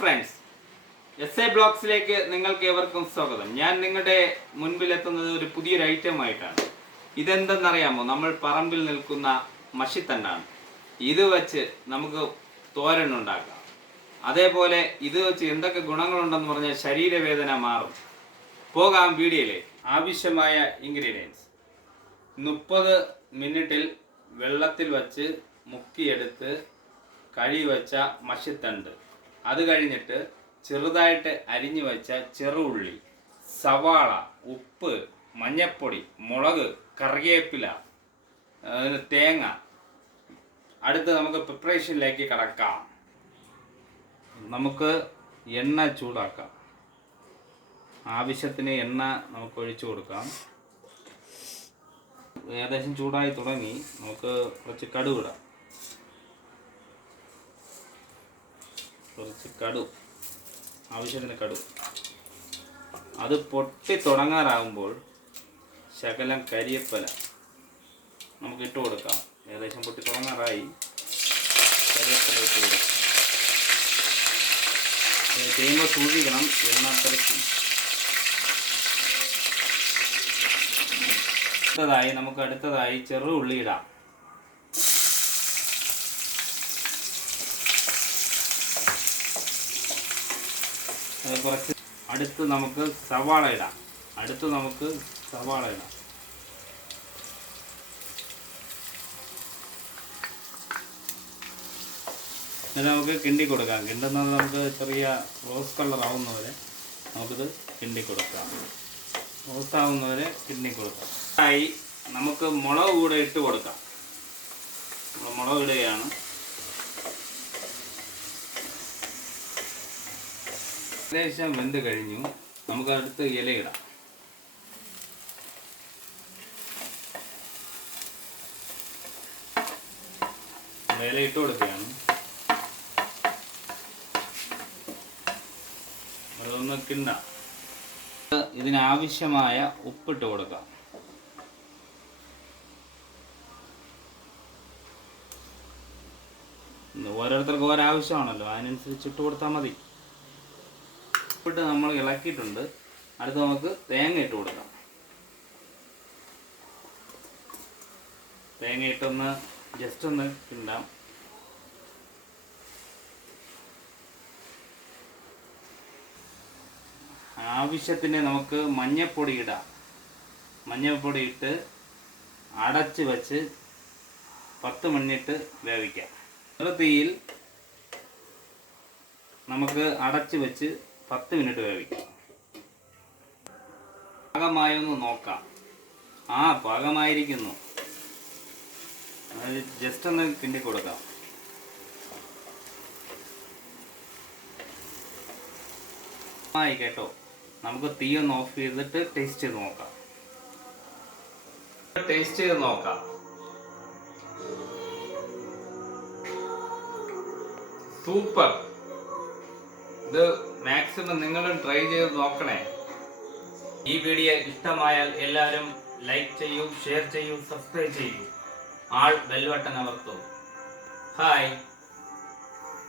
Friends, S A ബ്ലോഗ്സിലേക്ക് നിങ്ങൾക്ക് ഏവർക്കും സ്വാഗതം. ഞാൻ നിങ്ങളുടെ മുൻപിലെത്തുന്നത് ഒരു പുതിയൊരു ഐറ്റം ആയിട്ടാണ്. ഇതെന്തെന്നറിയാമോ? നമ്മൾ പറമ്പിൽ നിൽക്കുന്ന മഷിത്തണ്ടാണ്. ഇത് വെച്ച് നമുക്ക് തോരൻ ഉണ്ടാക്കാം. അതേപോലെ ഇത് വെച്ച് എന്തൊക്കെ ഗുണങ്ങളുണ്ടെന്ന് പറഞ്ഞാൽ ശരീരവേദന മാറും. പോകാം വീഡിയോയിലേക്ക്. ആവശ്യമായ ഇൻഗ്രീഡിയൻസ്: 30 മിനിറ്റിൽ വെള്ളത്തിൽ വച്ച് മുക്കിയെടുത്ത് കഴുകി വെച്ച മഷിത്തണ്ട്, അത് കഴിഞ്ഞിട്ട് ചെറുതായിട്ട് അരിഞ്ഞു വെച്ച ചെറുള്ളി, സവാള, ഉപ്പ്, മഞ്ഞപ്പൊടി, മുളക്, കറിവേപ്പില, തേങ്ങ. അടുത്ത് നമുക്ക് പ്രിപ്പറേഷനിലേക്ക് കടക്കാം. നമുക്ക് എണ്ണ ചൂടാക്കാം. ആവശ്യത്തിന് എണ്ണ നമുക്ക് ഒഴിച്ചു കൊടുക്കാം. ഏകദേശം ചൂടായി തുടങ്ങി. നമുക്ക് കുറച്ച് കടുക് ഇടാം. കുറച്ച് കടുക്, ആവശ്യത്തിന് കടുക്. അത് പൊട്ടി തുടങ്ങാറാകുമ്പോൾ ശകലം കരിയേപ്പില നമുക്ക് ഇട്ട് കൊടുക്കാം. ഏകദേശം പൊട്ടി തുടങ്ങാറായി. കരിവേപ്പില ഇട്ട് കൊടുക്കാം. ചെയ്യുമ്പോൾ സൂക്ഷിക്കണം, എണ്ണ തെളിക്കും. നമുക്ക് അടുത്തതായി ചെറു ഉള്ളി ഇടാം. കുറച്ച് അടുത്ത് നമുക്ക് സവാള ഇടാം. ഇത് നമുക്ക് കിണ്ടി കൊടുക്കാം. കിണ്ടുന്നത് നമുക്ക് ചെറിയ റോസ് കളർ ആവുന്നവരെ നമുക്കിത് കിണ്ടി കൊടുക്കാം. റോസ് ആവുന്നവരെ കിണ്ടി കൊടുക്കാം. ആയി നമുക്ക് മുളക് കൂടെ ഇട്ട് കൊടുക്കാം. മുളക് ഇടുകയാണ്. ഏകദേശം വെന്ത് കഴിഞ്ഞു. നമുക്ക് അടുത്ത് ഇലയിടാം. ഇല ഇട്ട് കൊടുക്കുകയാണ്. അതൊന്ന് കിണ്ടാം. ഇതിനാവശ്യമായ ഉപ്പിട്ട് കൊടുക്കാം. ഓരോരുത്തർക്കും ഓരോവശ്യമാണല്ലോ, അതിനനുസരിച്ച് ഇട്ട് കൊടുത്താൽ മതി. ഉപ്പിട്ട് നമ്മൾ ഇളക്കിയിട്ടുണ്ട്. അടുത്ത് നമുക്ക് തേങ്ങ ഇട്ട് കൊടുക്കാം. തേങ്ങ ഇട്ടൊന്ന് ജസ്റ്റ് ഒന്ന് കിണ്ടാം. ആവശ്യത്തിന് നമുക്ക് മഞ്ഞപ്പൊടി ഇടാം. മഞ്ഞപ്പൊടി ഇട്ട് അടച്ച് വെച്ച് 10 മിനിറ്റ് വേവിക്കാം. തീയിൽ നമുക്ക് അടച്ച് വെച്ച് 10 മിനിറ്റ് വേവിക്കാം. പാകമായൊന്ന് നോക്കാം. പാകമായിരിക്കുന്നു. ജസ്റ്റ് ഒന്ന് കിണ്ടി കൊടുക്കാം. കേട്ടോ, നമുക്ക് തീ ഒന്ന് ഓഫ് ചെയ്തിട്ട് ടേസ്റ്റ് ചെയ്ത് നോക്കാം. സൂപ്പർ. ഇത് മാക്സിമം നിങ്ങളും ട്രൈ ചെയ്ത് നോക്കണേ. ഈ വീഡിയോ ഇഷ്ടമായാൽ എല്ലാവരും ലൈക്ക് ചെയ്യൂ, ഷെയർ ചെയ്യൂ, സബ്സ്ക്രൈബ് ചെയ്യൂ. ബെൽ ബട്ടൺ അമർത്തൂ. ഹായ്.